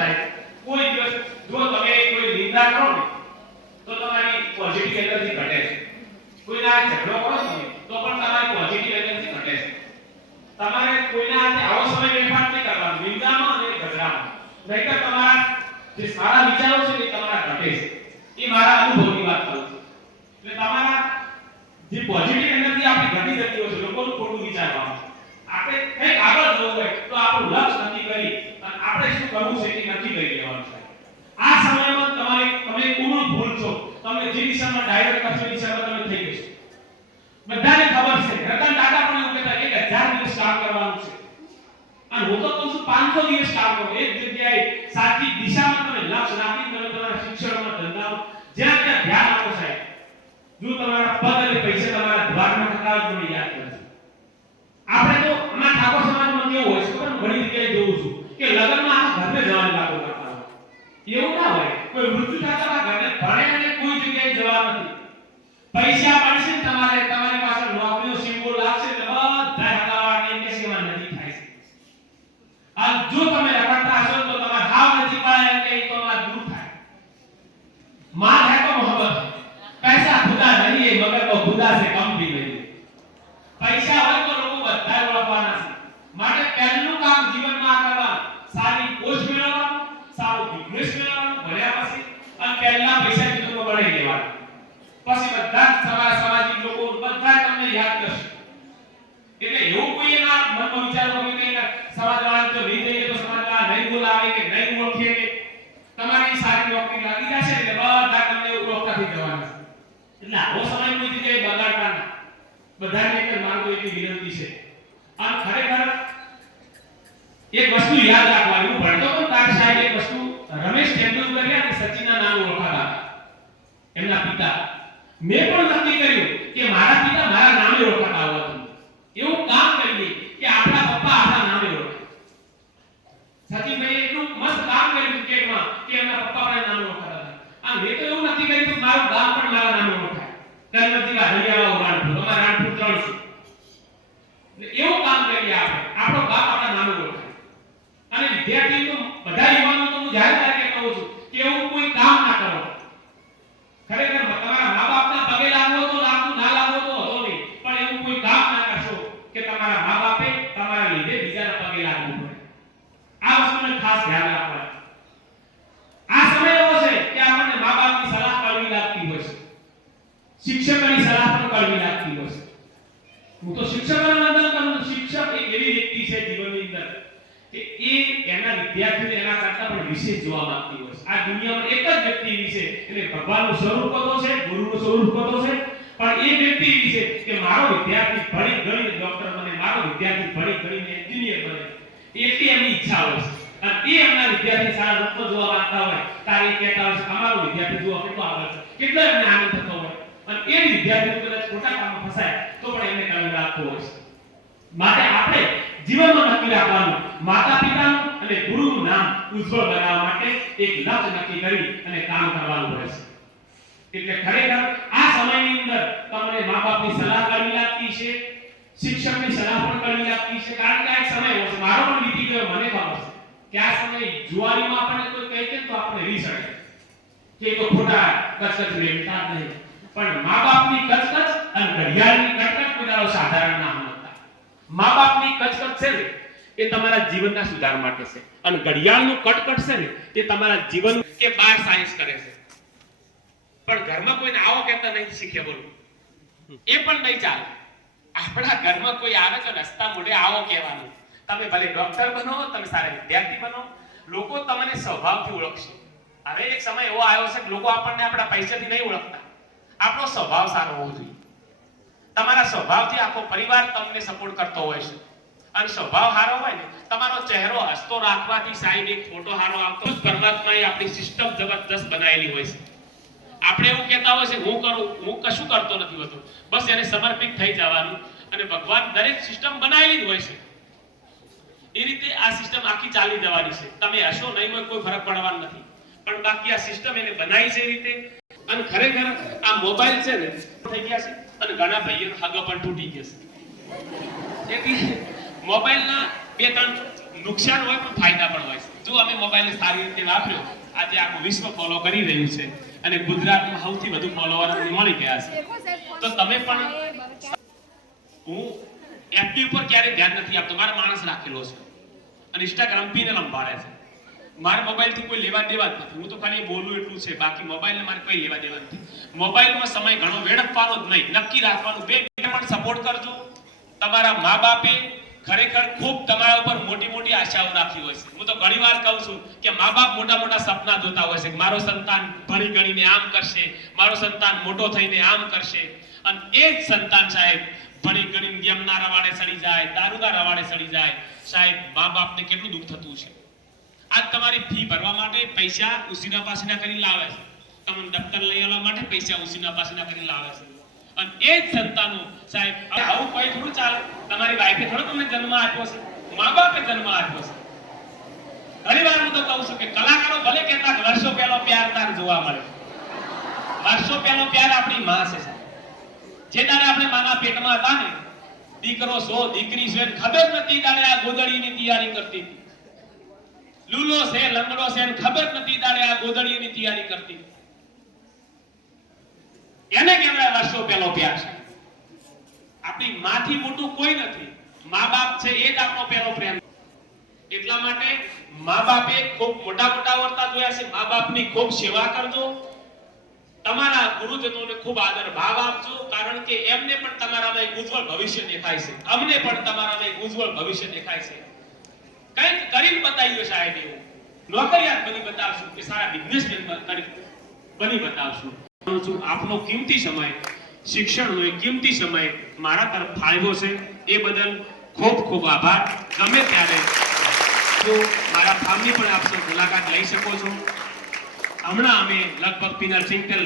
સાહેબ કોઈ દિવસ જો તમે કોઈ નિંદા કરો ને તો તમારી પોઝિટિવ એનર્જી ઘટે છે. કોઈના ઝઘડો કરો ને તો પણ તમારી પોઝિટિવ એનર્જી ઘટે છે. તમારે કોઈના હાથે આવો સમય વેડફાટ નહીં કરવાનો નિંદામાં અને ઝઘડામાં, નહીંતર તમારા જે સારા વિચારો છે એ તમારા ઘટે છે. એ મારા અનુભવની વાત કરું છું. એટલે તમારા જે પોઝિટિવ એનર્જી આપણી ઘટી જતી હોય છે લોકોનું ખોટું વિચારવામાં, આપણે કંઈક આગળ જવું હોય તો આપણું લક્ષ્ય નક્કી કરી અને આપણે શું કરવું છે એ નક્કી કરી લેવાનું છે. આ સમયમાં તમે કોનું ભૂલ છો, તમે જે દિશામાં ડાયરેક્ટ કરશો એ દિશામાં તમે થઈ જશો. બધાને ખબર છે રતન ટાટા પણ એવું કહેતા કે 1000 દિવસ કામ કરવાનું છે અને હું તો કહું છું 500 દિવસ કામ કરો. એક જગ્યાએ સાચી દિશામાં તમે લક્ષ્ય રાખી તમે તમારા શિક્ષણમાં ધંધામાં જ્યાં ત્યાં ધ્યાન આપો સાહેબ. જો તમારા પદ અને પૈસા તમારા દ્વારમાં થતા હોય તો મને યાદ કરજો. આપણે તો અમારા ઠાકોર સમાજમાં કેવું હોય છે ખબર, ઘણી જગ્યાએ જોઉં છું કે લગ્નમાં આ ઘરને જવાની વાતો કરતા હોય. એવું ના હોય, કોઈ મૃત્યુ થતા હોય ઘરને ભણે અને કોઈ જગ્યાએ જવા નથી. પૈસા પડશે ને તમારી પાસે નોકરીનો સિમ્બોલ લાગશે એટલે બધા હકાવાને એમ કે સેવા નથી થાય છે. આ જો તમે રખડતા હશો તો તમારે હાવ નથી પાડે કે એ તો અમાર દૂર થાય. मां है तो मोहब्बत, पैसा खुदा नहीं है मगर वो खुदा से कम भी नहीं. પૈસા હોય તો લોકો બધા ઓળખવાના છે. માટે પહેલું કામ જીવનમાં આ કરવાનું, સારી પોસ્ટ મેળવવાનું, સારું બિઝનેસ મેળવવાનું, ભણ્યા પછી અને પહેલા પૈસા કિંમતો બનાવી લેવાનું. પછી બધા સામાજિક લોકો બધા તમને યાદ કરશે. એટલે એવું કોઈ એના મનમાં વિચારો હોય કે સમાજવાળા તો નહીં જઈએ તો સમાજવાળા નહીં બોલાવે કે નહીં ઓળખે કે તમારી સારી નોકરી લાગી જશે એટલે બધા તમને ઓળખતા થઈ જવાના છે. એટલે આવો સમય કોઈ જગ્યાએ બગાડતા ના. બધાને એક મારું એટલી વિનંતી છે. અને ખરેખર એક વસ્તુ યાદ રાખવાની, હું ભણતો તો તાર સાહેબ એક વસ્તુ રમેશ તેંડુલકર અને સચિનના નામ ઓળખાતા હતા. એમના પિતા મેં પણ નક્કી કર્યું કે મારા પિતા મારા નામે ઓળખાતા હોવા જોઈએ. એવું કામ કરીએ કે આપણા પપ્પા આપણા નામે ઓળખાય. સચિનભાઈ એટલું મસ્ત કામ કર્યું ક્રિકેટમાં કે એમના પપ્પા પણ નામે ઓળખાતા હતા. અને મેં તો એવું નક્કી કર્યું કે મારું ગામ પણ મારા નામે ઓળખાય. કર્મજી હરિયાળા રાણપુર, અમારા રાણપુર 3 છે. એટલે એવું કામ કરીએ આપણે, આપણો ગામ આપણા નામે ઓળખાય. અને વિદ્યાર્થીઓ તો બધા યુવાનો તો હું જાહેર તરીકે કહું છું કે એવું કોઈ કામ ના કરો. ખરેખર તમારા મા-બાપના પગે લાગવો તો લાગતું, ના લાગવો તો હતો નહીં, પણ એવું કોઈ કામ ના કરશો કે તમારા મા-બાપે તમારા લીધે બીજાના પગે લાગવું પડે. આ વસ્તુને ખાસ ધ્યાન રાખવાનું. આ સમય એવો છે કે આપણને મા-બાપની સલાહ કરવી લાગતી હોય છે, શિક્ષકોની સલાહ પણ કરવી લાગતી હોય છે. હું તો શિક્ષકોને વંદન કરું છું. શિક્ષક એક એવી વ્યક્તિ છે જીવનની અંદર કે એ એના વિદ્યાર્થીઓને એના કરતા પણ વિશેષ જોવા માંગતી હોય છે. આ દુનિયામાં એક જ વ્યક્તિ વિશે, એટલે ભગવાનનું સ્વરૂપ કતો છે, ગુરુનું સ્વરૂપ કતો છે, પણ એ વ્યક્તિ વિશે કે મારો વિદ્યાર્થી ભણી ગણીને ડોક્ટર બને, મારો વિદ્યાર્થી ભણી ગણીને એન્જિનિયર બને, એટલી એમની ઈચ્છા હોય છે. અને એ એમના વિદ્યાર્થી સારા રૂપમાં જોવા માંગતા હોય ત્યારે એ કહેતા હોય છે અમારો વિદ્યાર્થી જુઓ કેટલો આગળ છે, કેટલો એમને આનંદ થતો હોય. અને એ વિદ્યાર્થી કદાચ ખોટા કામમાં ફસાય તો પણ એમને કલમ રાખતો હોય છે. માટે આપણે જીવનમાં નક્કી રાખવાનું, માતા પિતાનું અને ગુરુનું નામ ઉજ્જવળ બનાવવા માટે એક લક્ષ્ય નક્કી કરી અને કામ કરવાનું હોય છે. એટલે ખરેખર આ સમયની અંદર તમને મા-બાપની સલાહ કરવી લાગતી છે, શિક્ષકની સલાહ પણ કરવી લાગતી છે. કારણ કે આ એક સમય હોય છે, મારો પણ વીતી ગયો, મને ખબર છે કે આ સમય જુવાનીમાં આપણને કોઈ કહે કે તો આપણે રીસ આવે કે તો ખોટા કચકચ લેતા નહીં. પણ મા-બાપની કચકચ અને ઘડિયાળની કટકટ કોઈ સાધારણ ના હતા. મા-બાપની કચકચ છે ને એ તમારા જીવનના સુધાર માટે છે, અને ઘડિયાળનું કટકટ છે ને એ તમારા જીવન કે 12 સાયન્સ કરે છે, પણ ઘરમાં કોઈને આવો કહેતા નહીં શીખે બોલું એ પણ નહીં ચાલે. આપણા ઘરમાં કોઈ આવે તો રસ્તા મોઢે આવો કહેવાનું. તમે ભલે ડોક્ટર બનો, તમે સારા વિદ્યાર્થી બનો, લોકો તમને સ્વભાવથી ઓળખશે. હવે એક સમય એવો આવ્યો છે કે લોકો આપણને આપણા પૈસાથી નહીં ઓળખતા, આપણો સ્વભાવ સારો હોવો જોઈએ. તમારા સ્વભાવથી આખો પરિવાર તમને સપોર્ટ કરતો હોય છે. અને સ્વભાવ સારો હોય ને, તમારો ચહેરો હસતો રાખવાથી સાહેબ એક ફોટો સારો આવતો. પરમાત્માએ આપણી સિસ્ટમ જબરદસ્ત બનાવેલી હોય છે. આપણે એવું કહેતા હોય છે હું કશું કરતો નથી હોતો, બસ એને સમર્પિત થઈ જવાનું. અને ભગવાન દરેક સિસ્ટમ બનાવેલી જ હોય છે. એ રીતે આ સિસ્ટમ આખી ચાલી જવાની છે. તમે હશો નહીં હોય કોઈ ફરક પડવાનો નથી, પણ બાકી આ સિસ્ટમ એને બનાવી છે એ રીતે. અને ખરેખર આ મોબાઈલ છે ને થઈ ગયા છે અને ઘણા ભાઈઓ હાગો પણ તૂટી ગયા છે. એટલે મોબાઈલના 2-3 નુકસાન હોય પણ ફાયદા પણ હોય છે. જો અમે મોબાઈલને સારી રીતે વાપર્યો, આજે આખું વિશ્વ ફોલો કરી રહ્યું છે અને ગુજરાતમાં સૌથી વધુ ફોલોવર મળી ગયા છે. તો તમે પણ, હું એફબી ઉપર ક્યારે ધ્યાન નથી આપતો, મારો માણસ રાખેલો છે અને ઇન્સ્ટાગ્રામ પીને લંબાડે છે. મારા મોબાઈલથી કોઈ લેવા દેવા જ નથી. હું તો ખાલી બોલું એટલું છે, બાકી મોબાઈલને મારે કોઈ લેવા દેવા નથી. મોબાઈલમાં સમય ઘણો વેડફવાનો જ નહીં, નક્કી રાખવાનું. બે પણ સપોર્ટ કરજો. તમારા મા બાપે ખરેખર ખૂબ તમારા ઉપર મોટી મોટી આશાઓ રાખી હોય છે. હું તો ઘણી વાર કહું છું કે મા બાપ મોટા મોટા સપના જોતા હોય છે, મારો સંતાન ભણી ગણીને આમ કરશે, મારો સંતાન મોટો થઈને આમ કરશે, અને એ જ સંતાન સાહેબ ભણી ગણીને ગેમના રવાડે સડી જાય, દારૂના રવાડે સડી જાય. સાહેબ મા બાપને કેટલું દુઃખ થતું છે. આજ તમારી ફી ભરવા માટે પૈસા ઉસીના પાસીના કરીને લાવે છે, તમને દફતર લઈ આવવા માટે પૈસા ઉસીના પાસીના કરીને લાવે છે, અને એ જ સંતાનો સાહેબ આવું કોઈ થોડું ચાલે. તમારી વાઈફે થોડો તમને જન્મ આપ્યો છે, મા બાપે જન્મ આપ્યો છે. ઘણી વાર હું તો કહું છું કે કલાકારો ભલે કહેતા કે વર્ષો પહેલો પ્યાર તાર જોવા મળે, વર્ષો પહેલો પ્યાર આપણી માં છે. જે તારે આપણે માના પેટમાં હતા ને, દીકરો છો દીકરી છે ખબર નથી, તારે આ ગોદડીની તૈયારી કરતી હતી. લૂલો છે લંગડો છે ખબર નથી, તારે આ ગોદડીની તૈયારી કરતી. એને કહેવાય વર્ષો પહેલો પ્યાર છે. આપણી માથી મોટું કોઈ નથી, મા બાપ છે એ જ આપણો પહેલો પ્રેમ. એટલા માટે મા બાપે ખૂબ મોટા મોટા વર્તા જોયા છે. મા બાપની ખૂબ સેવા કરજો, તમારા ગુરુજનોને ખૂબ આદર ભાવ આપજો, કારણ કે એમને પણ તમારામાં એક ઉજ્જવળ ભવિષ્ય દેખાય છે, અમને પણ તમારામાં એક ઉજ્જવળ ભવિષ્ય દેખાય છે. કંઈક કરીને બતાવ્યો સાહેબ, એવું નોકરિયાત બની બતાવશું કે સારા બિઝનેસમેન બની બતાવશું. આપનો કિંમતી સમય, શિક્ષણનો એક કિંમતી સમય મારા તરફ ફાળવ્યો છે, એ બદલ ખૂબ ખૂબ આભાર. ગમે ત્યારે મારા ફાર્મની પણ આપ મુલાકાત લઈ શકો છો. હમણાં અમે લગભગ પિનરસિંગ તેલ